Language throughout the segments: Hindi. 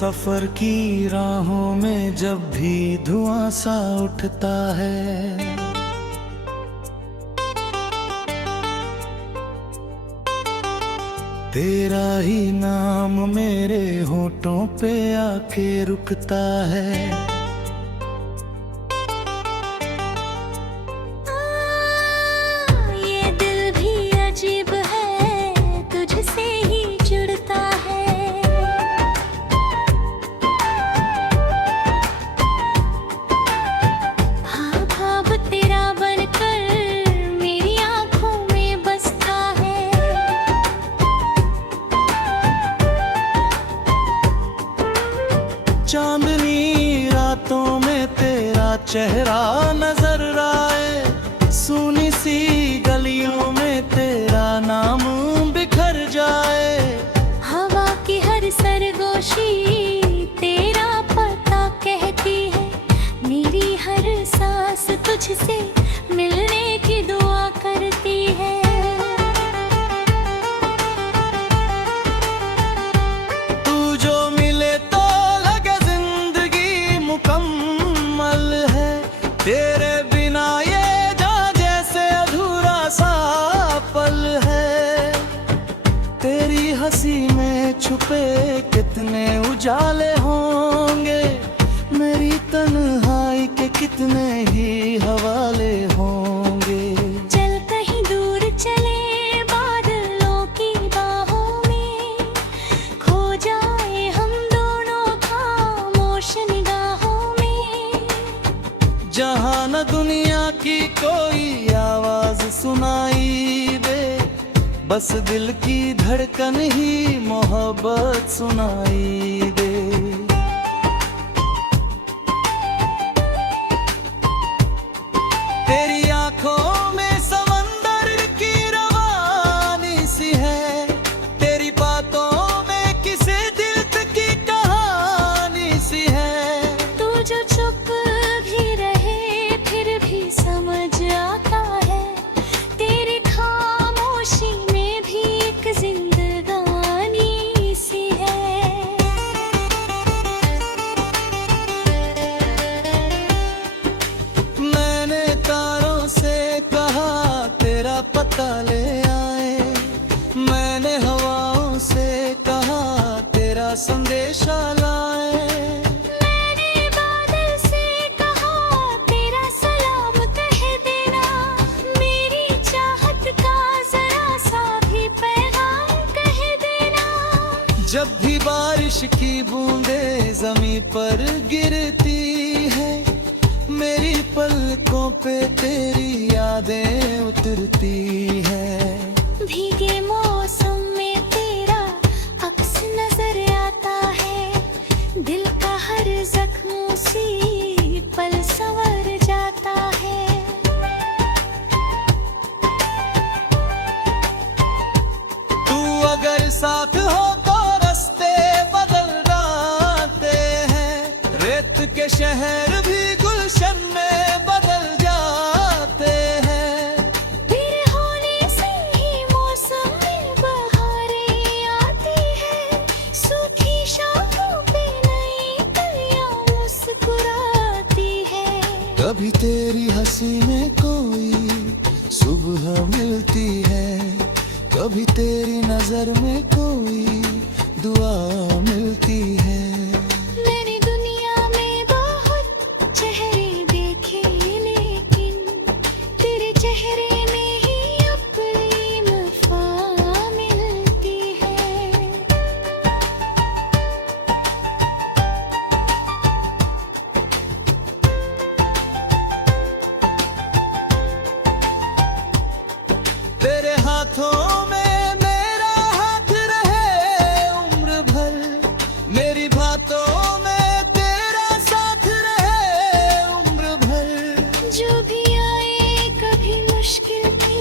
सफर की राहों में जब भी धुआं सा उठता है, तेरा ही नाम मेरे होठों पे आके रुकता है। ये दिल भी अजीब है, तुझसे ही जुड़ता है। हाँ ख्वाब तेरा बनकर मेरी आँखों में बसता है। चांदनी रातों में तेरा चेहरा नजर आए, सूनी सी गलियों में तेरा नाम बिखर जाए। हवा की हर सरगोशी तेरा पता कहती है, मेरी हर सांस तुझसे मिलने की दुआ करती है। तू जो मिले तो लगे जिंदगी मुकम्मल है, तेरे बिना ये जहाँ जैसे अधूरा सा पल है। तेरी हंसी में छुपे कितने उजाले होंगे, मेरी तन्हाई के कितने ही हवाले होंगे। चल कहीं दूर चले बादलों की बाहों में, खो जाए हम दोनों खामोश निगाहों में। जहाँ न दुनिया की कोई आवाज सुनाई दे, बस दिल की धड़कन ही मोहब्बत सुनाई दे। तेरी आंखों में समंदर की रवानी सी है, तेरी बातों में किसी दिल की कहानी सी है। तू जो चुप भी रहे फिर भी समझ आता है, तेरी खामोशी में भी एक जिंदगानी सी है। मैंने तारों से कहा तेरा पता ले आए, मैंने हवाओं से कहा तेरा संदेशा लाए। मैंने बादल से कहा तेरा सलाम कह देना, मेरी चाहत का जरा सा भी पैगाम कह देना। जब भी बारिश की बूंदें जमीन पर गिरती है, मेरी पलकों पे तेरी यादें उतरती है। भीगे मौसम में तेरा अक्स नजर आता है, दिल का हर जख्म उसी पल संवर जाता है। तू अगर साथ हो तो रास्ते बदल जाते हैं, रेत के शहर भी गुलशन में बदल जाते हैं। तेरे होने से ही मौसम में बहारें आती है, सूखी शाखों पे नई कलियां मुस्कुराती है। कभी तेरी हंसी में कोई सुबह मिलती है, कभी तेरी नजर में कोई दुआ मिलती है। मैंने दुनिया में बहुत चेहरे देखे, लेकिन तेरे चेहरे में ही अपनी वफा मिलती है। तेरे हाथों में मेरा हाथ रहे उम्र भर, मेरी बातों में तेरा साथ रहे उम्र भर। जो भी आए कभी मुश्किल के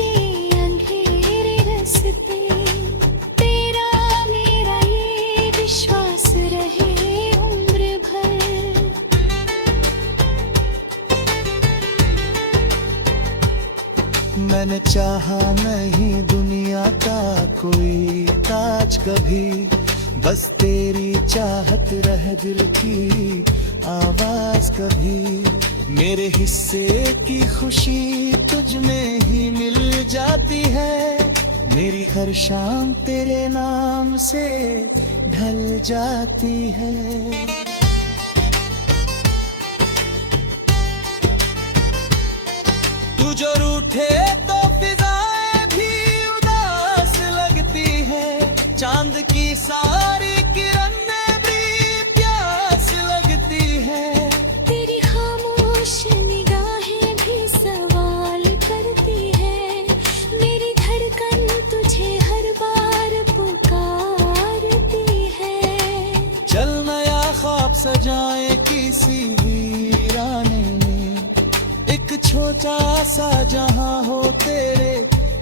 अंधेरे रास्ते, तेरा मेरा ये विश्वास रहे उम्र भर। मैंने चाहा नहीं दुनिया का कोई ताज कभी, बस तेरी चाहत रह दिल की आवाज कभी। मेरे हिस्से की खुशी तुझ में ही मिल जाती है, मेरी हर शाम तेरे नाम से ढल जाती है। तू जो रूठे तो फिजाएं भी उदास लगती है, चांद की सारी किरणें भी प्यास लगती है। तेरी खामोश निगाहें भी सवाल करती है, मेरी धड़कन तुझे हर बार पुकारती है। चल नया ख्वाब सजाए किसी वीराने में, एक छोटा सा जहां हो तेरे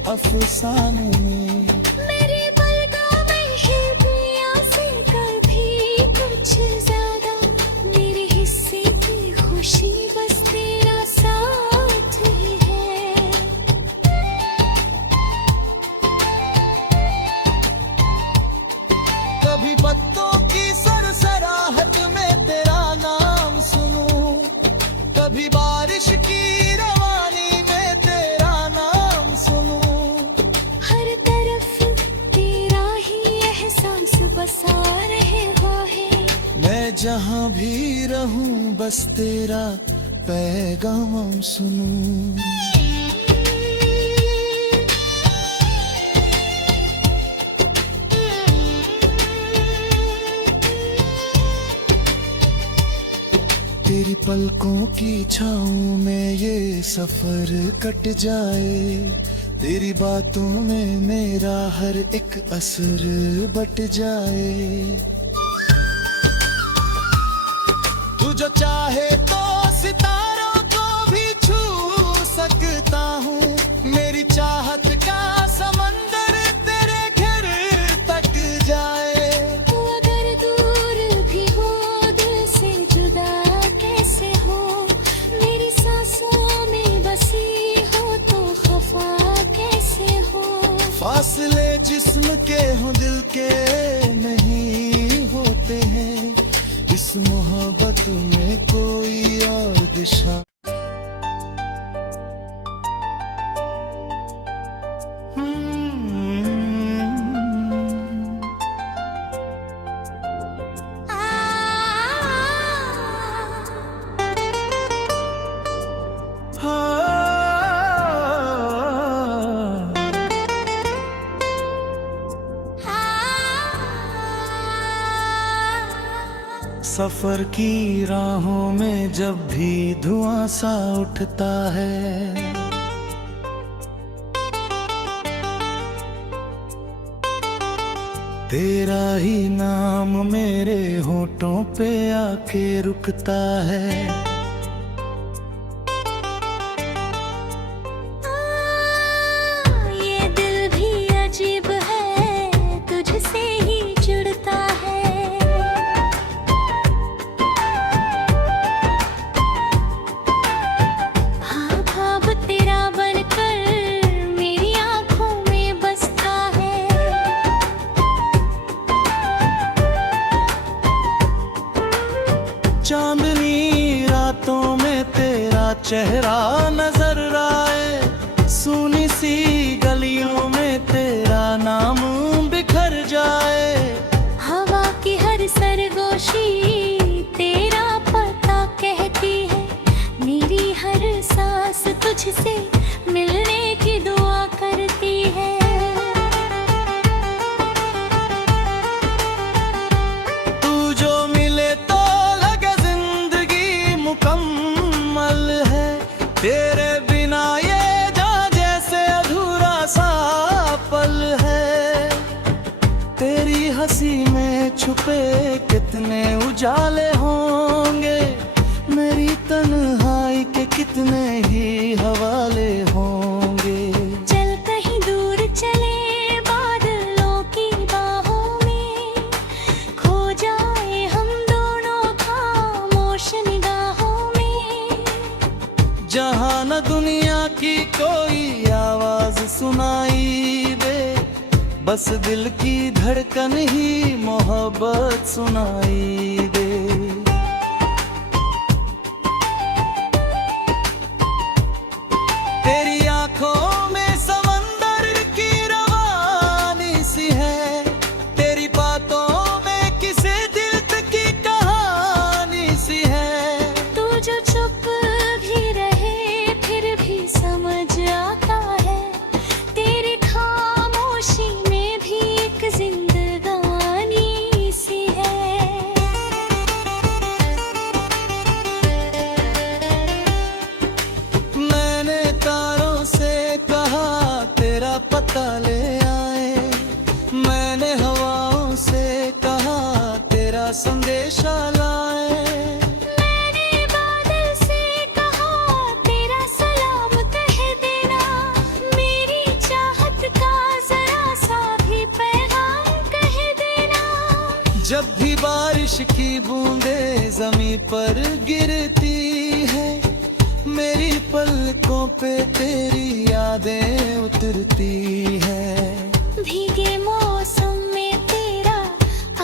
अफसाने में। मेरी पलकों में है प्यासे कभी कुछ ज्यादा, मेरे हिस्से की खुशी बस तेरा साथ ही है। कभी पत्तों की सरसराहट में तेरा नाम सुनूं, कभी बारिश की रवानी में तेरा नाम सुनूं। हर तरफ तेरा ही एहसास बसा रहे हो है, मैं जहां भी रहूं बस तेरा पैगाम सुनूं। तेरी पलकों की छाँव में ये सफर कट जाए, तेरी बातों में मेरा हर एक असर बट जाए। तू जो चाहे तो सितारों को भी छू सकता हूँ, मेरी चाहत का समंदर तेरे घर तक जाए। तू अगर दूर भी हो दिल से जुदा कैसे हो, मेरी सांसों में बसी हो तो खफा कैसे हो। फासले जिस्म के हों दिल के नहीं होते हैं, इस मोहब्बत में कोई और दिशा। सफर की राहों में जब भी धुआं सा उठता है, तेरा ही नाम मेरे होठों पे आके रुकता है। ये दिल भी अजीब है तुझसे ही जुड़ता है, चांदनी रातों में तेरा चेहरा नजर आए, सुनी सी गलियों में तेरा नाम बिखर जाए। हवा की हर सरगोशी तेरा पता कहती है, मेरी हर सांस तुझसे मिलने की दुआ करती है। तू जो मिले तो लगे जिंदगी मुकम्मल है, तेरे बिना ये जहाँ जैसे अधूरा सा पल है। तेरी हंसी में छुपे कितने उजाले होंगे, मेरी तन्हाई के कितने ही हवाले होंगे। चल कहीं दूर चले बादलों की बाहों में, खो जाए हम दोनों खामोश निगाहों में। जहाँ न दुनिया की कोई आवाज सुनाई दे, बस दिल की धड़कन ही मोहब्बत सुनाई दे। तेरी आंखों में समंदर की रवानी सी है, तेरी बातों में किसी दिल की कहानी सी है। तू जो चुप भी रहे फिर भी समझ आता है, तेरी खामोशी में भी एक जिंदगानी सी है। मैंने तारों से कहा तेरा पता ले आए, मैंने हवाओं से कहा तेरा संदेशा लाए। मैंने बादल से कहा तेरा सलाम कह देना, मेरी चाहत का जरा सा भी पैगाम कह देना। जब भी बारिश की बूंदें ज़मीं पर गिरती है, मेरी पलकों पे तेरी यादें उतरती है। भीगे मौसम में तेरा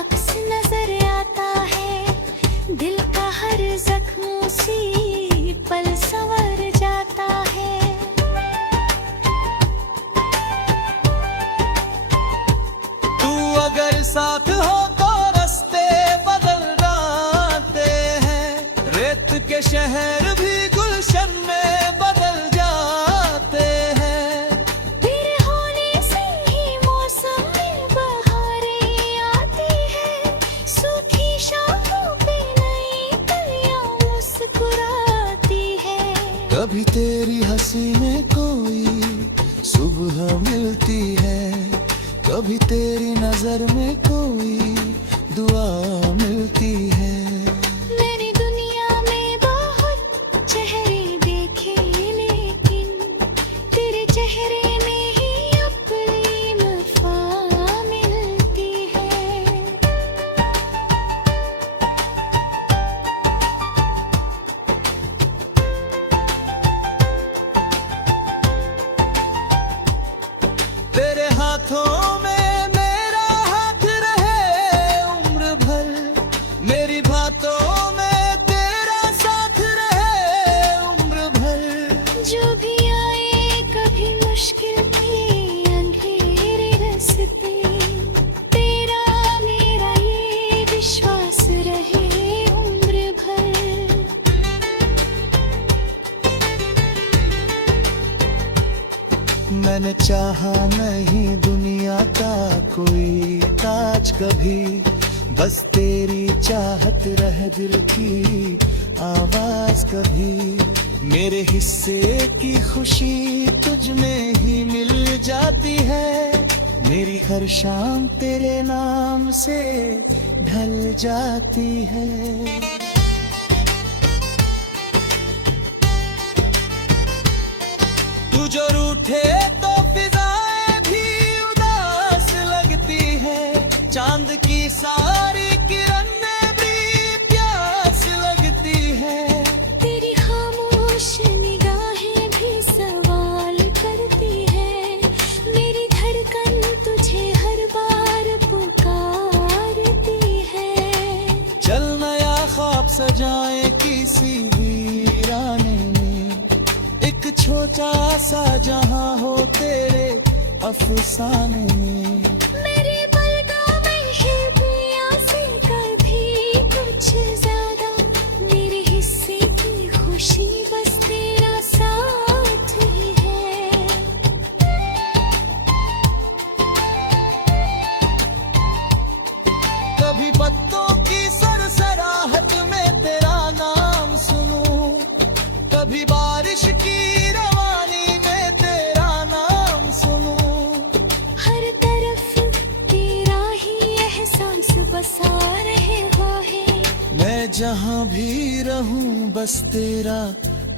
अक्स नजर आता है, दिल का हर जख्म उसी पल संवर जाता है। तू अगर साथ हो तो रास्ते बदल जाते हैं, रेत के शहर भी गुलशन में बदल जाते हैं। तेरे होने से ही मौसम में बहारें आती है, सूखी शाखों पे नई कलियां मुस्कुराती है। कभी तेरी हंसी में कोई सुबह मिलती है, कभी तेरी नजर में कोई दुआ मिलती है। मैंने दुनिया में बहुत चेहरे देखे, लेकिन तेरे चेहरे में ही अपनी वफा मिलती है। तेरे हाथों में मेरा हाथ रहे उम्र भर, मेरी बातों में तेरा साथ रहे उम्र भर। जो भी आए कभी मुश्किल के अंधेरे रास्ते, तेरा मेरा ये विश्वास रहे उम्र भर। मैंने चाहा नहीं दुनिया का कोई ताज कभी, बस तेरी चाहत रह दिल की आवाज कभी। मेरे हिस्से की खुशी तुझ में ही मिल जाती है, मेरी हर शाम तेरे नाम से ढल जाती है। तू जो रूठे तो फिजाएं भी उदास लगती है, चांद की सारी किरणें भी प्यास लगती है। तेरी खामोश निगाहें भी सवाल करती है, मेरी धड़कन तुझे हर बार पुकारती है। चल नया ख्वाब सजाए किसी वीराने में, एक छोटा सा जहां हो तेरे अफसाने में। मेरे पलकों में है पिया से कभी कुछ ज्यादा, मेरे हिस्से की खुशी बस तेरा साथ ही है। कभी पत्तों की सरसराहट में तेरा नाम सुनूं, कभी बारिश की रवानी में तेरा नाम सुनूं। हर तरफ तेरा ही एहसास बसा रहे हो है, मैं जहां भी रहूं बस तेरा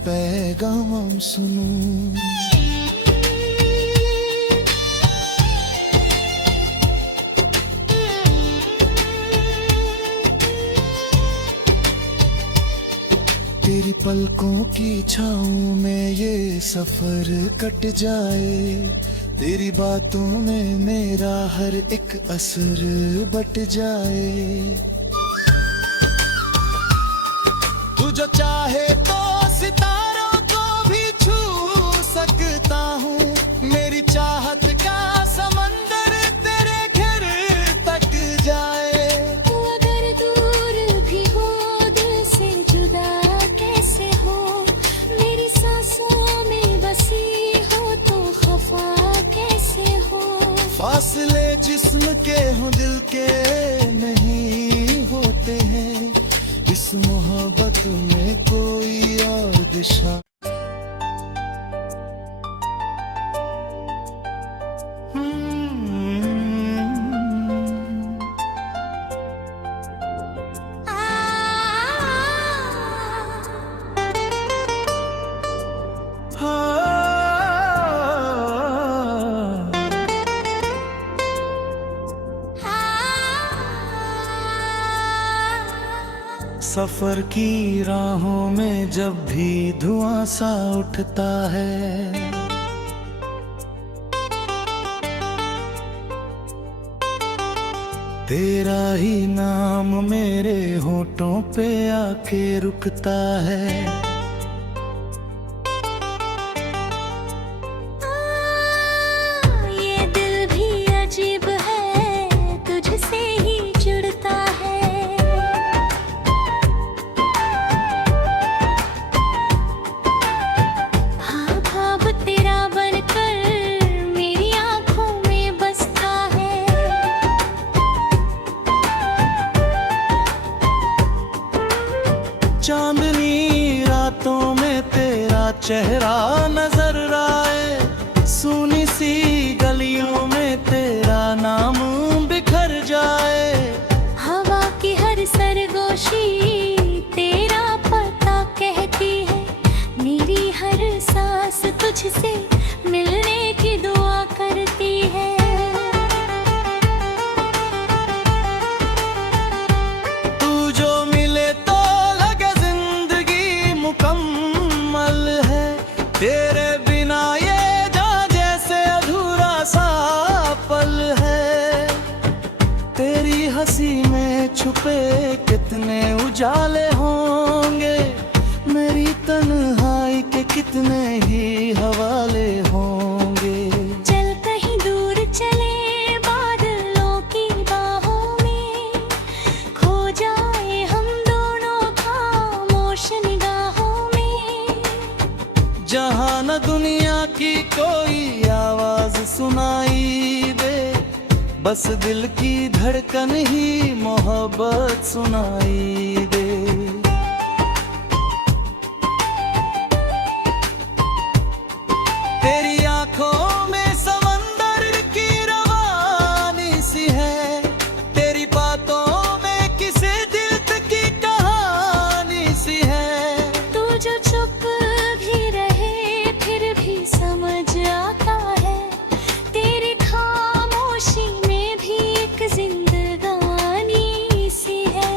पैगाम सुनूं। तेरी पलकों की छाँव में ये सफर कट जाए, तेरी बातों में मेरा हर एक असर बट जाए। तू जो चाहे तो सितारों को भी छू सकता हूँ। मेरी चाहत का समंदर तेरे घर तक जाए। तू अगर दूर भी हो दिल से जुदा कैसे हो, मेरी सांसों में बसी हो तो खफा कैसे हो। फासले जिस्म के हों दिल के नहीं होते हैं, इस मोहब्बत में कोई और दिशा। सफर की राहों में जब भी धुआं सा उठता है, तेरा ही नाम मेरे होठों पे आके रुकता है। ये दिल भी अजीब है, तुझसे ही जुड़ता है। हाँ ख्वाब तेरा बनकर मेरी आँखों में बसता है। चांदनी रातों में तेरा चेहरा नजर आए, सूनी सी गलियों में तेरा नाम बिखर जाए। हवा की हर सरगोशी तेरा पता कहती है, मेरी हर सांस तुझसे मिलने की दुआ करती है। तू जो मिले तो लगे जिंदगी मुकम्मल है, तेरे बिना ये जहाँ जैसे अधूरा सा पल है। तेरी हंसी में छुपे कितने उजाले होंगे, मेरी तन्हाई के कितने ही हवाले होंगे। चल कहीं दूर चले बादलों की बाहों में, खो जाए हम दोनों खामोश निगाहों में। जहाँ न दुनिया की कोई आवाज सुनाई दे, बस दिल की धड़कन ही मोहब्बत सुनाई दे। तेरी आंखों में समंदर की रवानी सी है, तेरी बातों में किसी दिल की कहानी सी है। तू जो चुप भी रहे फिर भी समझ आता है, तेरी खामोशी में भी एक जिंदगानी सी है।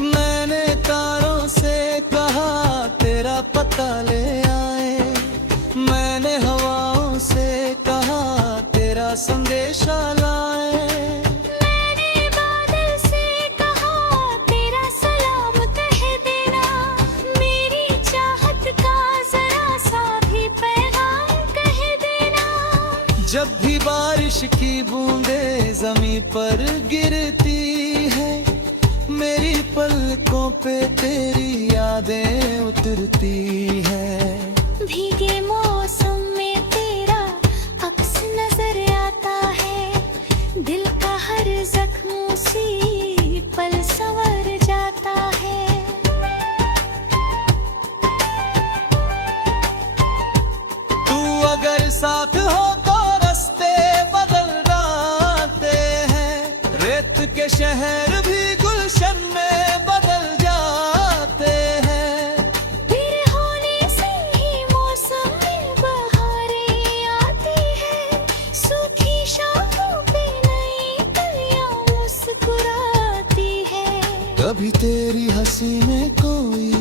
मैंने तारों से कहा तेरा पता ले आए, मैंने हवाओं से कहा तेरा संदेशा लाए। मैंने बादल से कहा तेरा सलाम कह देना, मेरी चाहत का जरा सा भी पैगाम कह देना। जब भी बारिश की बूंदें जमीन पर गिरती है, मेरी पलकों पे तेरी यादें उतरती है। भीगे मौसम में तेरा अक्स नजर आता है, दिल का हर जख्म उसी पल संवर जाता है। तू अगर साथ हो तो रास्ते बदल जाते हैं, रेत के शहर भी गुलशन में बदल जाते हैं। तेरे होने से ही मौसम में बहारें आती है, सूखी शाखों पे नई कलियां मुस्कुराती है। कभी तेरी हंसी में कोई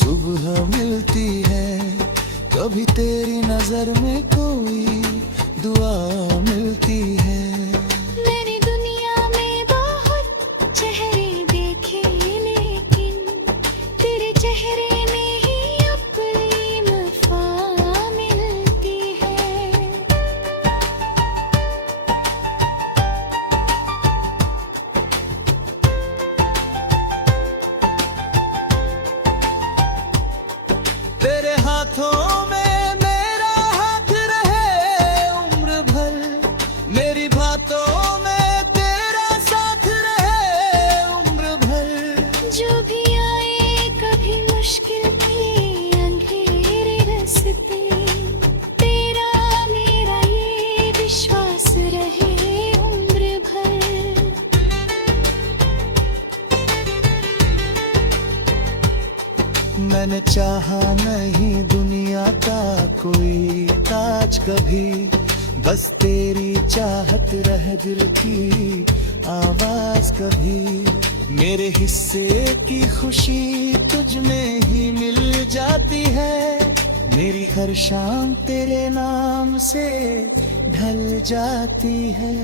सुबह मिलती है, कभी तेरी नजर में कोई दुआ मिलती है। मैंने दुनिया में बहुत चेहरे देखे, लेकिन तेरे चेहरे में ही अपनी वफा मिलती है। तेरे हाथों में मेरा हाथ रहे उम्र भर, मेरी बातों में तेरा साथ रहे उम्र भर। जो भी आए कभी मुश्किल के अंधेरे रास्ते, तेरा मेरा ये विश्वास रहे उम्र भर। मैंने चाहा नहीं दुनिया का कोई ताज कभी, बस तेरी चाहत रह दिल की आवाज कभी। मेरे हिस्से की खुशी तुझ में ही मिल जाती है, मेरी हर शाम तेरे नाम से ढल जाती है।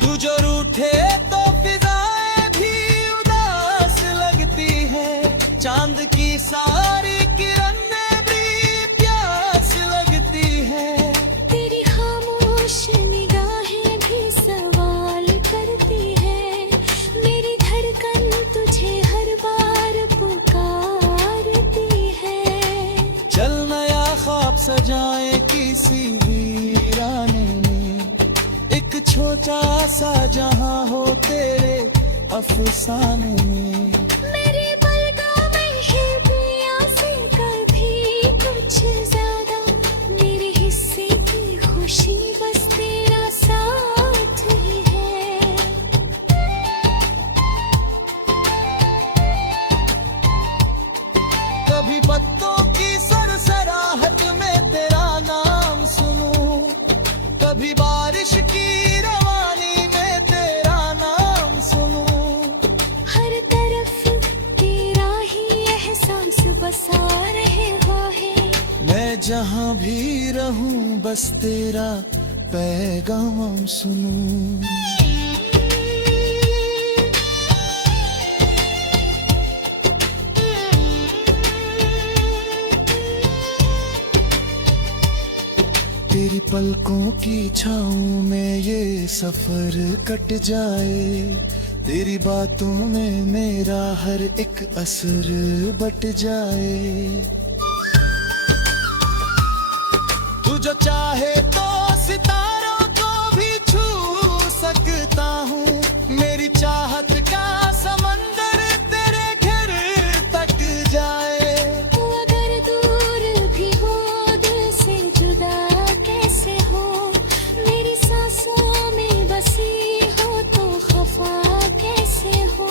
तू जो रूठे तो फिजाएं भी उदास लगती है, चांद की सारी किरणें भी प्यास लगती है। तेरी खामोश निगाहें भी सवाल करती है, मेरी धड़कन तुझे हर बार पुकारती है। चल नया ख्वाब सजाए किसी वीराने में, एक छोटा सा जहां हो तेरे अफसाने में। मेरे पलकों में है पिया से कभी कुछ ज्यादा, मेरे हिस्से की खुशी बस तेरा साथ ही है। कभी पत्तों की सरसराहट में तेरा नाम सुनूं, कभी बारिश की रवानी में तेरा नाम सुनूं। हर तरफ तेरा ही एहसास बसा रहे हो है। मैं जहां भी रहूं बस तेरा पैगाम सुनूं। तेरी पलकों की छाँव में ये सफर कट जाए, तेरी बातों में मेरा हर एक असर बट जाए। तू जो चाहे तो सितारों को भी छू सकता हूँ, मेरी चाहत का समंदर तेरे घर तक जाए। तू अगर दूर भी हो दिल से जुदा कैसे हो, मेरी सांसों में बसी हो तो खफा कैसे हो।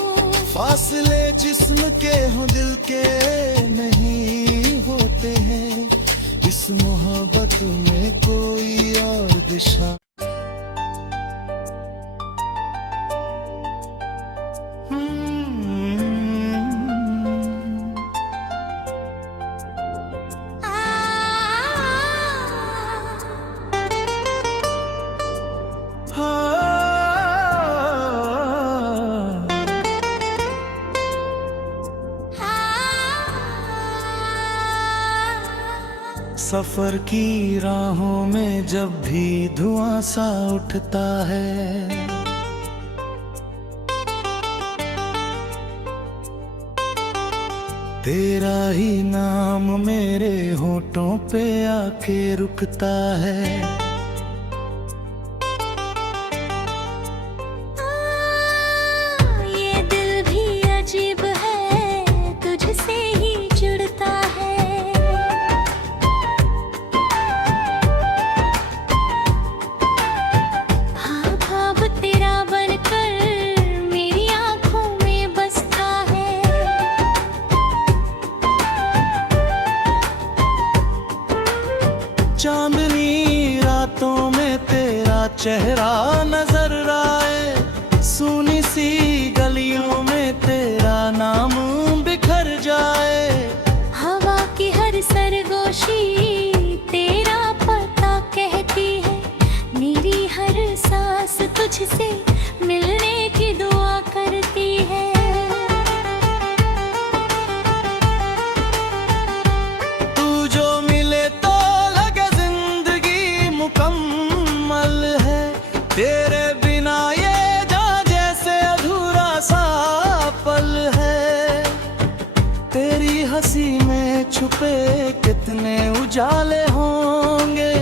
फासले जिस्म के हों दिल के नहीं होते हैं, इस मोहब्बत में कोई और दिशा। सफर की राहों में जब भी धुआं सा उठता है, तेरा ही नाम मेरे होठों पे आके रुकता है। ये दिल भी अजीब है, तुझसे ही जुड़ता है। हाँ ख्वाब तेरा बनकर मेरी आँखों में बसता है। चांदनी रातों में तेरा चेहरा नजर आए, सुनी तुझसे मिलने की दुआ करती है। तू जो मिले तो लगे जिंदगी मुकम्मल है, तेरे बिना ये जहाँ जैसे अधूरा सा पल है। तेरी हंसी में छुपे कितने उजाले होंगे,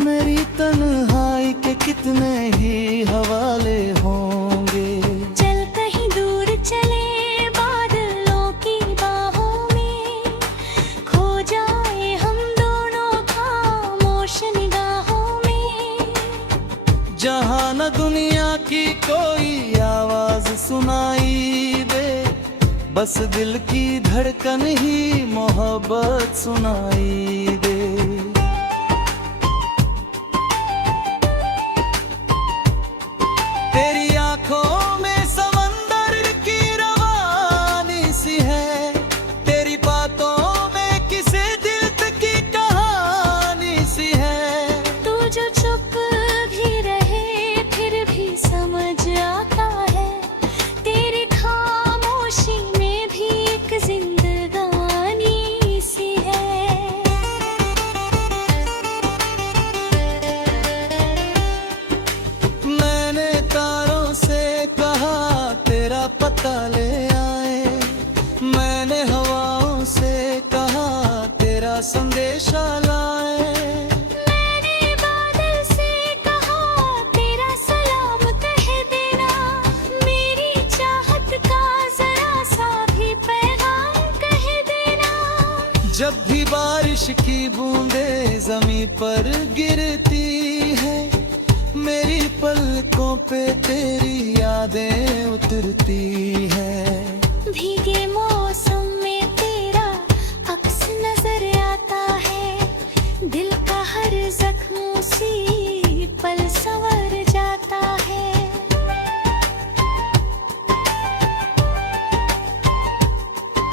मेरी तन्हाई के कितने ही हवाले होंगे। चल कहीं दूर चले बादलों की बाहों में, खो जाए हम दोनों खामोश निगाहों में। जहाँ न दुनिया की कोई आवाज सुनाई दे, बस दिल की धड़कन ही मोहब्बत सुनाई दे। तेरी आंखों में समंदर की रवानी सी है, तेरी बातों में किसी दिल की कहानी सी है। तू जो चुप भी रहे फिर भी समझ आता है, तेरी खामोशी में भी एक जिंदगानी सी है। मैंने तारों से कहा तेरा पता ले आए, मैंने हवाओं से कहा तेरा संदेशा लाए। मैंने बादल से कहा तेरा सलाम कह देना, मेरी चाहत का जरा सा भी पैगाम कह देना। जब भी बारिश की बूंदें जमीन पर गिरती है, मेरी पलकों पे तेरी यादें उतरती है। भीगे मौसम में तेरा अक्स नजर आता है, दिल का हर जख्म उसी पल संवर जाता है।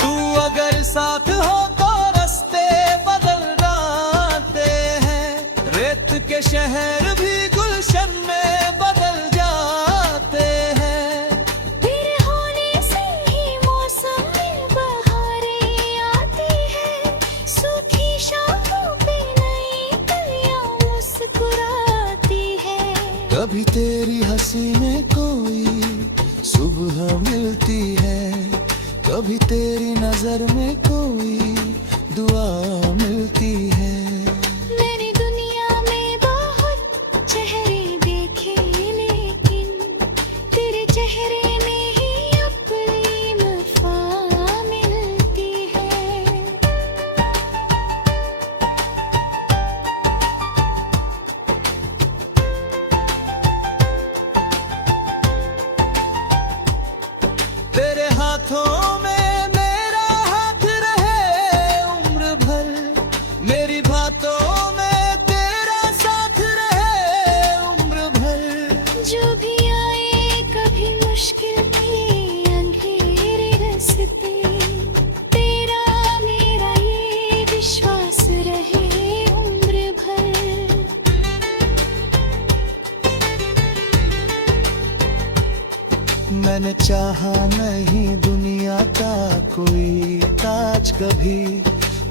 तू अगर साथ हो तो रास्ते बदल जाते हैं, रेत के शहर भी गुलशन में बदल जाते हैं। तेरे होने से ही मौसम में बहारें आती है, सूखी शाखों पे नई कलियां मुस्कुराती है। कभी तेरी हंसी में कोई सुबह मिलती है, कभी तेरी नजर में कोई दुआ मिलती है। मैंने दुनिया में बहुत चेहरे देखे, लेकिन तेरे चेहरे में ही अपनी वफा मिलती है। तेरे हाथों में मेरा हाथ रहे उम्र भर, मेरी बातों में तेरा साथ रहे उम्र भर। जो भी आए कभी मुश्किल की अंधेरे रास्ते, तेरा मेरा ये विश्वास रहे उम्र भर। मैंने चाहा नहीं दुनिया का कोई ताज कभी,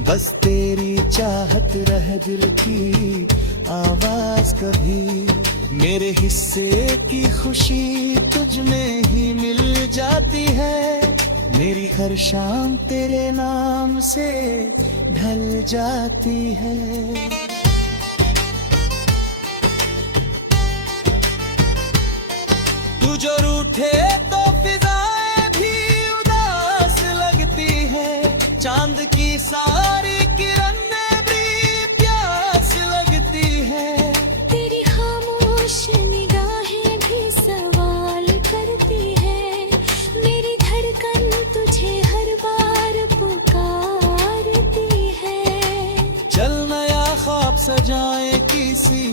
बस तेरी चाहत रह दिल की आवाज कभी। मेरे हिस्से की खुशी तुझ में ही मिल जाती है, मेरी हर शाम तेरे नाम से ढल जाती है। तू जो रूठे तो फिजाएं भी उदास लगती है, चांद की सारी किरणें भी प्यास लगती है। तेरी खामोश निगाहें भी सवाल करती है, मेरी धड़कन तुझे हर बार पुकारती है। चल नया ख्वाब सजाए किसी